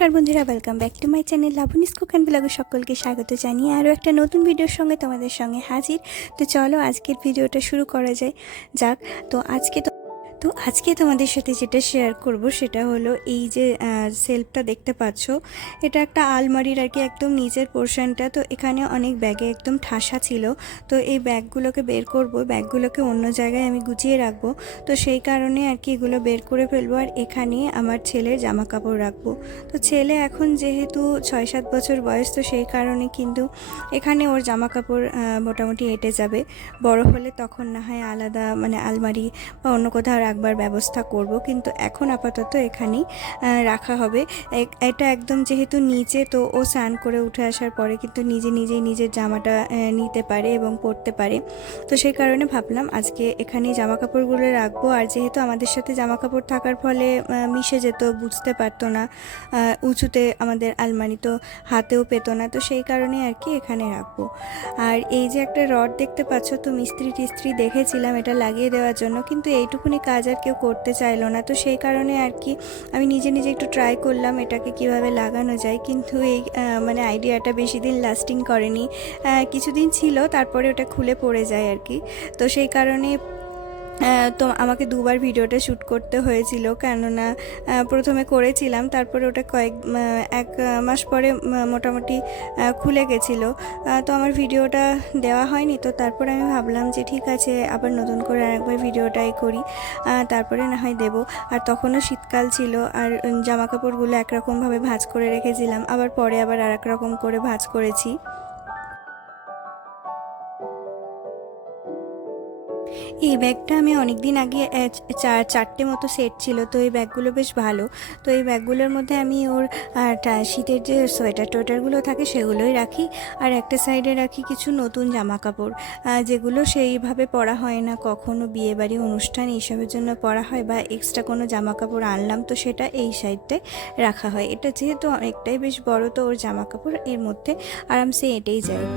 নমস্কার বন্ধুরা, welcome back to my channel Labani's cook and ব্লগে সকলকে স্বাগত জানিয়ে আরও একটা নতুন ভিডিওর সঙ্গে তোমাদের সঙ্গে হাজির। তো চলো আজকের ভিডিওটা শুরু করা যাক। তো আজকে তোমাদের সাথে যেটা শেয়ার করব সেটা হলো এই যে সেলফটা দেখতে পাচ্ছ, এটা একটা আলমারির আর কি একদম নিচের পোর্শনটা। তো এখানে অনেক ব্যাগে একদম ঠাসা ছিল, তো এই ব্যাগগুলোকে বের করব, ব্যাগগুলোকে অন্য জায়গায় আমি গুছিয়ে রাখবো। তো সেই কারণে আর কি এগুলো বের করে ফেলবো, আর এখানে আমার ছেলের জামা কাপড় রাখবো। তো ছেলে এখন যেহেতু 6-7 বছর বয়স, তো সেই কারণে কিন্তু এখানে ওর জামা কাপড় মোটামুটি এঁটে যাবে। বড় হলে তখন না হয় আলাদা মানে আলমারি বা অন্য কোথাও রাখবার ব্যবস্থা করব, কিন্তু এখন আপাতত এখানেই রাখা হবে। এটা একদম যেহেতু নিচে, তো ও স্নান করে উঠে আসার পরে কিন্তু নিজেই নিজের জামাটা নিতে পারে এবং পরতে পারে। তো সেই কারণে ভাবলাম আজকে এখানেই জামা কাপড়গুলো রাখবো। আর যেহেতু আমাদের সাথে জামা কাপড় থাকার ফলে মিশে যেত, বুঝতে পারতো না, উঁচুতে আমাদের আলমারি, তো হাতেও পেত না, তো সেই কারণে আর কি এখানে রাখবো। আর এই যে একটা রড দেখতে পাচ্ছ, তো মিস্ত্রি দেখেছিলাম এটা লাগিয়ে দেওয়ার জন্য, কিন্তু এইটুকুনি কাজ আর কেউ করতে চাইলো না। তো সেই কারণে আর কি আমি নিজে একটু ট্রাই করলাম এটাকে কিভাবে লাগানো যায়, কিন্তু এই মানে আইডিয়াটা বেশি দিন লাস্টিং করেনি। কিছুদিন ছিল, তারপরে ওটা খুলে পড়ে যায় আর কি। তো সেই কারণে তো আমাকে দুবার ভিডিওটা শ্যুট করতে হয়েছিল, কেননা প্রথমে করেছিলাম, তারপরে ওটা এক মাস পরে মোটামুটি খুলে গেছিলো। তো আমার ভিডিওটা দেওয়া হয়নি। তো তারপরে আমি ভাবলাম যে ঠিক আছে, আবার নতুন করে আরেকবার ভিডিওটাই করি, তারপরে না হয় দেবো। আর তখনও শীতকাল ছিল, আর জামা কাপড়গুলো একরকমভাবে ভাঁজ করে রেখেছিলাম, আবার পরে আবার আর এক রকম করে ভাঁজ করেছি। এই ব্যাগটা আমি অনেক দিন আগে চারটে মতো সেট ছিল, তো এই ব্যাগগুলো বেশ ভালো। তো এই ব্যাগগুলোর মধ্যে আমি ওর শীতের যে সোয়েটারগুলো থাকে সেগুলোই রাখি, আর একটা সাইডে রাখি কিছু নতুন জামা কাপড়, যেগুলো সেইভাবে পরা হয় না, কখনো বিয়েবাড়ি অনুষ্ঠান এইসবের জন্য পরা হয়, বা এক্সট্রা কোনো জামা কাপড় আনলাম তো সেটা এই সাইডটায় রাখা হয়। এটা যেহেতু অনেকটাই বেশ বড়, তো ওর জামা কাপড় এর মধ্যে আরামসে এঁটেই যায়।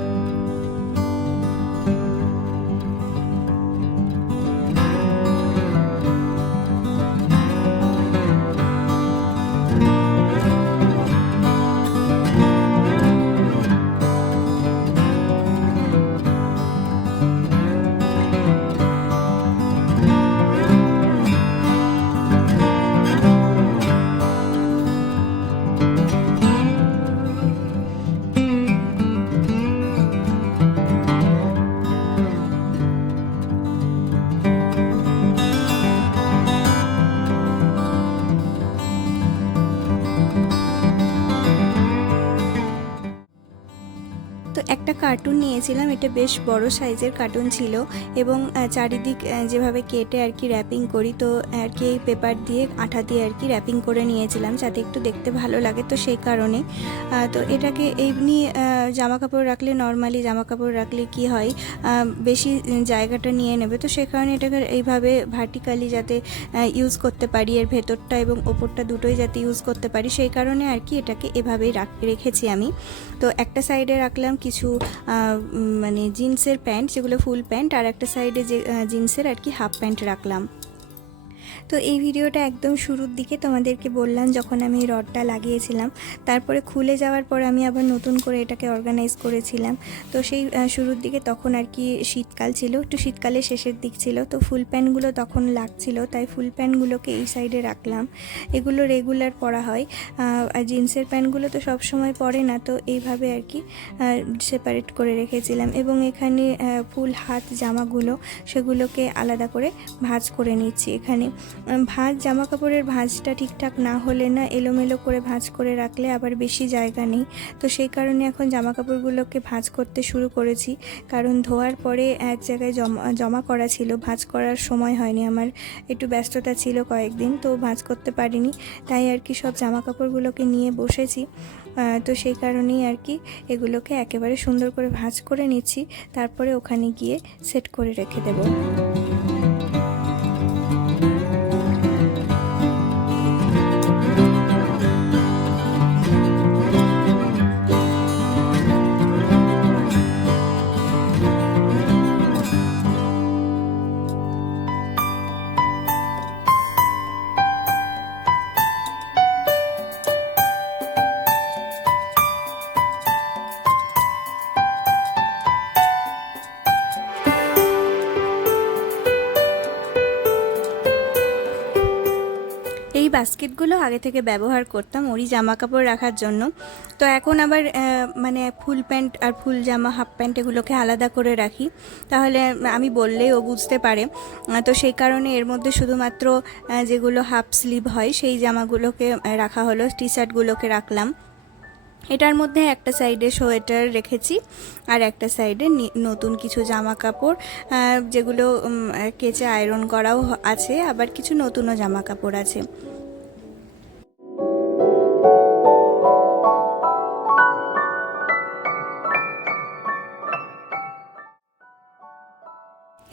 তো একটা কার্টুন নিয়েছিলাম, এটা বেশ বড় সাইজের কার্টুন ছিল, এবং চারিদিক যেভাবে কেটে আর কি র্যাপিং করি, তো আর কি এই পেপার দিয়ে আঠা দিয়ে আর কি র্যাপিং করে নিয়েছিলাম, যাতে একটু দেখতে ভালো লাগে। তো সেই কারণে তো এটাকে এমনি জামা কাপড় রাখলে, নর্মালি জামা কাপড় রাখলে কি হয়, বেশি জায়গাটা নিয়ে নেবে। তো সেই কারণে এটাকে এইভাবে ভার্টিক্যালি যাতে ইউজ করতে পারি, এর ভেতরটা এবং ওপরটা দুটোই যাতে ইউজ করতে পারি, সেই কারণে আর কি এটাকে এভাবেই রেখেছি আমি। তো একটা সাইডে রাখলাম কিছু মানে জিন্সের প্যান্ট, যেগুলো ফুল প্যান্ট, আর একটা সাইডে যে জিন্সের আর কি হাফ প্যান্ট রাখলাম। তো এই ভিডিওটা একদম শুরুর দিকে তোমাদেরকে বললাম, যখন আমি রডটা লাগিয়েছিলাম, তারপরে খুলে যাওয়ার পর আমি আবার নতুন করে এটাকে অর্গানাইজ করেছিলাম। তো সেই শুরুর দিকে তখন আর কি শীতকাল ছিল, একটু শীতকালের শেষের দিক ছিল, তো ফুল প্যান্টগুলো তখন লাগছিল, তাই ফুল প্যান্টগুলোকে এই সাইডে রাখলাম। এগুলো রেগুলার পরা হয়, আর জিন্সের প্যান্টগুলো তো সব সময় পরে না, তো এইভাবে আর কি সেপারেট করে রেখেছিলাম। এবং এখানে ফুল হাত জামাগুলো, সেগুলোকে আলাদা করে ভাঁজ করে নিচ্ছি। এখানে জামা কাপড়ের ভাঁজটা ঠিকঠাক না হলে না, এলোমেলো করে ভাঁজ করে রাখলে আবার বেশি জায়গা নেই। তো সেই কারণে এখন জামা কাপড়গুলোকে ভাঁজ করতে শুরু করেছি, কারণ ধোয়ার পরে এক জায়গায় জমা করা ছিল, ভাঁজ করার সময় হয়নি আমার, একটু ব্যস্ততা ছিল কয়েকদিন, তো ভাঁজ করতে পারিনি, তাই আর কি সব জামা কাপড়গুলোকে নিয়ে বসেছি। তো সেই কারণেই আর কি এগুলোকে একেবারে সুন্দর করে ভাঁজ করে নিচ্ছি, তারপরে ওখানে গিয়ে সেট করে রেখে দেবো। এই বাস্কেটগুলো আগে থেকে ব্যবহার করতাম ওরই জামা কাপড় রাখার জন্য। তো এখন আবার মানে ফুল প্যান্ট আর ফুল জামা, হাফ প্যান্ট এগুলোকে আলাদা করে রাখি, তাহলে আমি বললেই ও বুঝতে পারে। তো সেই কারণে এর মধ্যে শুধুমাত্র যেগুলো হাফ স্লিভ হয় সেই জামাগুলোকে রাখা হলো, টি শার্টগুলোকে রাখলাম। এটার মধ্যে একটা সাইডে সোয়েটার রেখেছি আর একটা সাইডে নতুন কিছু জামা কাপড়, যেগুলো কেচে আয়রন করাও আছে, আবার কিছু নতুনও জামা কাপড় আছে।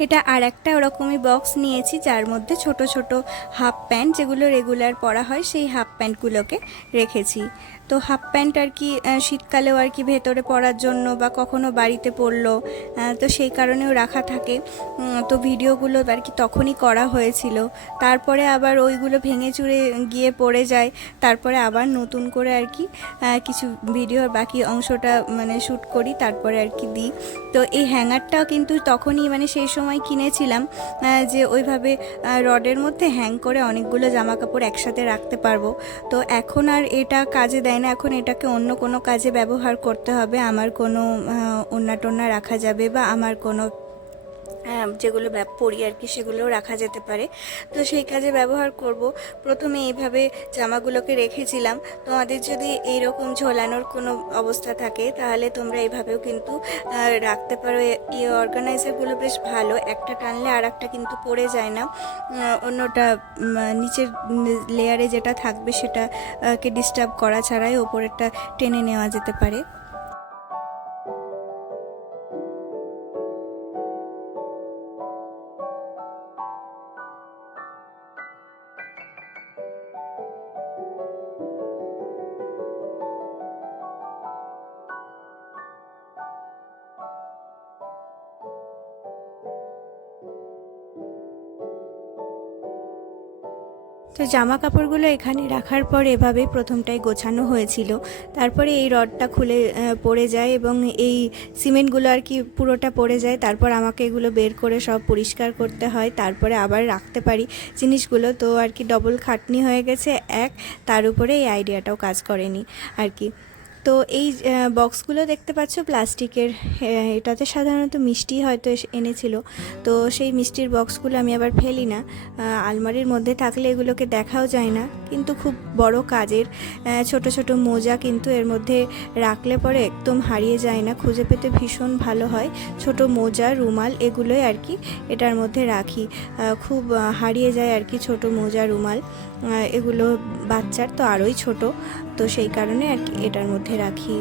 এটা আর একটা ওরকমই বক্স নিয়েছি, যার মধ্যে ছোট ছোট হাফ প্যান্ট, যেগুলো রেগুলার পরা হয়, সেই হাফ প্যান্টগুলোকে রেখেছি। তো হাফ প্যান্ট আর কি শীতকালেও আর কি ভেতরে পরার জন্য, বা কখনো বাড়িতে পরলো, তো সেই কারণেও রাখা থাকে। তো ভিডিওগুলো আর কি তখনই করা হয়েছিল, তারপরে আবার ওইগুলো ভেঙে চুরে গিয়ে পড়ে যায়, তারপরে আবার নতুন করে আর কি কিছু ভিডিওর বাকি অংশটা মানে শ্যুট করি, তারপরে আর কি দিই। তো এই হ্যাঙ্গারটাও কিন্তু তখনই মানে সেই সময় কিনেছিলাম, যে ওইভাবে রডের মধ্যে হ্যাং করে অনেকগুলো জামা কাপড় একসাথে রাখতে পারবো। তো এখন আর এটা কাজে দেয় না, এখন এটাকে অন্য কোনো কাজে ব্যবহার করতে হবে। আমার কোনো ওড়না টোড়না রাখা যাবে, বা আমার কোনো যেগুলো পরি আর কি সেগুলোও রাখা যেতে পারে, তো সেই কাজে ব্যবহার করব। প্রথমে এইভাবে জামাগুলোকে রেখেছিলাম। তোমাদের যদি এইরকম ঝোলানোর কোনো অবস্থা থাকে তাহলে তোমরা এইভাবেও কিন্তু রাখতে পারো। এই অর্গানাইজারগুলো বেশ ভালো, একটা টানলে আর একটা কিন্তু পড়ে যায় না, অন্যটা নিচের লেয়ারে যেটা থাকবে সেটাকে ডিস্টার্ব করা ছাড়াই ওপরেরটা টেনে নেওয়া যেতে পারে। তো জামা কাপড়গুলো এখানে রাখার পর এভাবে প্রথমটাই গোছানো হয়েছিল, তারপরে এই রডটা খুলে পড়ে যায় এবং এই সিমেন্টগুলো আর কি পুরোটা পড়ে যায়। তারপর আমাকে এগুলো বের করে সব পরিষ্কার করতে হয়, তারপরে আবার রাখতে পারি জিনিসগুলো। তো আর কি ডবল খাটনি হয়ে গেছে এক, তার উপরে এই আইডিয়াটাও কাজ করেনি আর কি। তো এই বক্সগুলো দেখতে পাচ্ছ প্লাস্টিকের, এটাতে সাধারণত মিষ্টি হয়তো এনেছিল। তো সেই মিষ্টির বক্সগুলো আমি আবার ফেলি না, আলমারির মধ্যে থাকলে এগুলোকে দেখাও যায় না, কিন্তু খুব বড় কাজের। ছোট ছোট মোজা কিন্তু এর মধ্যে রাখলে পরে একদম হারিয়ে যায় না, খুঁজে পেতে ভীষণ ভালো হয়। ছোট মোজা, রুমাল এগুলোই আর কি এটার মধ্যে রাখি, খুব হারিয়ে যায় আর কি ছোট মোজা, রুমাল এগুলো বাচ্চার তো আরোই ছোট, তো সেই কারণে আর কি এটার মধ্যে রাখি।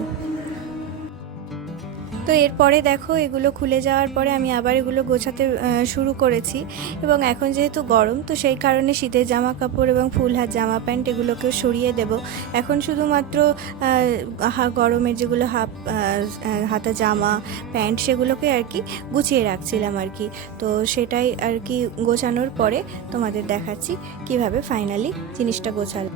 তো এরপরে দেখো এগুলো খুলে যাওয়ার পরে আমি আবার এগুলো গোছাতে শুরু করেছি, এবং এখন যেহেতু গরম তো সেই কারণে শীতের জামা কাপড় এবং ফুল হাত জামা প্যান্ট এগুলোকেও সরিয়ে দেব। এখন শুধুমাত্র গরমের যেগুলো হাতা জামা প্যান্ট সেগুলোকে আর কি গুছিয়ে রাখছিলাম আর কি। তো সেটাই আর কি গোছানোর পরে তোমাদের দেখাচ্ছি কিভাবে ফাইনালি জিনিসটা গোছালো।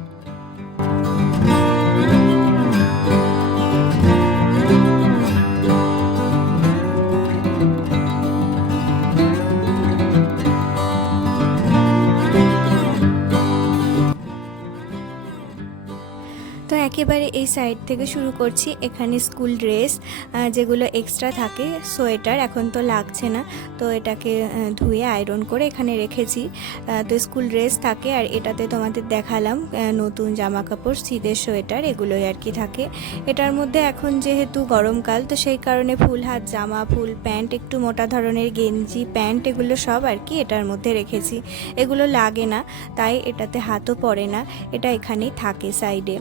তো একেবারে এই সাইড থেকে শুরু করছি। এখানে স্কুল ড্রেস যেগুলো এক্সট্রা থাকে, সোয়েটার এখন তো লাগছে না, তো এটাকে ধুয়ে আয়রন করে এখানে রেখেছি। তো স্কুল ড্রেস থাকে, আর এটাতে তোমাদের দেখালাম নতুন জামা কাপড়, শীতের সোয়েটার এগুলোই আর কি থাকে। এটার মধ্যে এখন যেহেতু গরমকাল তো সেই কারণে ফুল হাত জামা, ফুল প্যান্ট, একটু মোটা ধরনের গেঞ্জি প্যান্ট এগুলো সব আর কি এটার মধ্যে রেখেছি। এগুলো লাগে না, তাই এটাতে হাতও পড়ে না, এটা এখানেই থাকে সাইডে।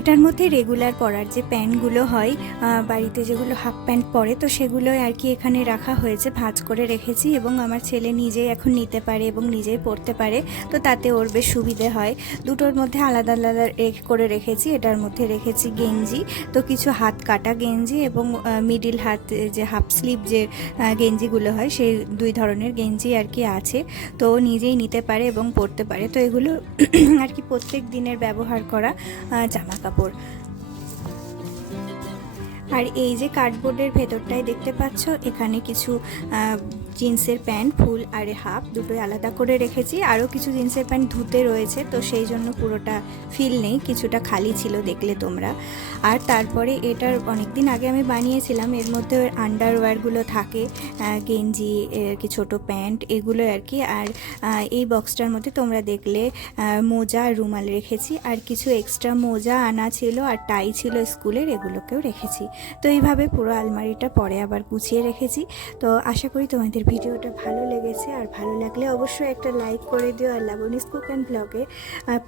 এটার মধ্যে রেগুলার পরার যে প্যান্টগুলো হয় বাড়িতে, যেগুলো হাফ প্যান্ট পরে, তো সেগুলো আর কি এখানে রাখা হয়েছে, ভাঁজ করে রেখেছি, এবং আমার ছেলে নিজেই এখন নিতে পারে এবং নিজেই পরতে পারে, তো তাতে ওর বেশ সুবিধে হয়। দুটোর মধ্যে আলাদা আলাদা করে রেখেছি। এটার মধ্যে রেখেছি গেঞ্জি, তো কিছু হাত কাটা গেঞ্জি এবং মিডিল হাত যে হাফ স্লিভ যে গেঞ্জিগুলো হয় সেই দুই ধরনের গেঞ্জি আর কি আছে, তো ও নিজেই নিতে পারে এবং পরতে পারে। তো এগুলো আর কি প্রত্যেক দিনের ব্যবহার করা জামা কাপড়। আর এই যে কার্ডবোর্ডের ভেতরটাই দেখতে পাচ্ছ, এখানে কিছু জিন্সের প্যান্ট ফুল আর হাফ দুটোই আলাদা করে রেখেছি। আরও কিছু জিন্সের প্যান্ট ধুতে রয়েছে, তো সেই জন্য পুরোটা ফিল নেই, কিছুটা খালি ছিল দেখলে তোমরা। আর তারপরে এটার অনেক দিন আগে আমি বানিয়েছিলাম, এর মধ্যে আন্ডারওয়্যারগুলো থাকে, গেঞ্জি কি ছোটো প্যান্ট এগুলো আর কি। আর এই বক্সটার মধ্যে তোমরা দেখলে মোজা আর রুমাল রেখেছি, আর কিছু এক্সট্রা মোজা আনা ছিল আর টাই ছিল স্কুলের, এগুলোকেও রেখেছি। তো এইভাবে পুরো আলমারিটা পরে আবার গুছিয়ে রেখেছি। তো আশা করি তোমাদের ভিডিওটা ভালো লেগেছে, আর ভালো লাগলে অবশ্যই একটা লাইক করে দিও, আর লাবণীস কুক অ্যান্ড ব্লগে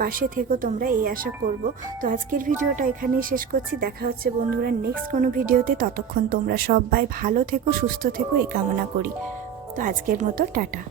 পাশে থেকো তোমরা, এই আশা করব। তো আজকের ভিডিওটা এখানেই শেষ করছি। দেখা হচ্ছে বন্ধুরা নেক্সট কোনো ভিডিওতে। ততক্ষণ তোমরা সবাই ভালো থেকো, সুস্থ থেকো, এই কামনা করি। তো আজকের মতো টাটা।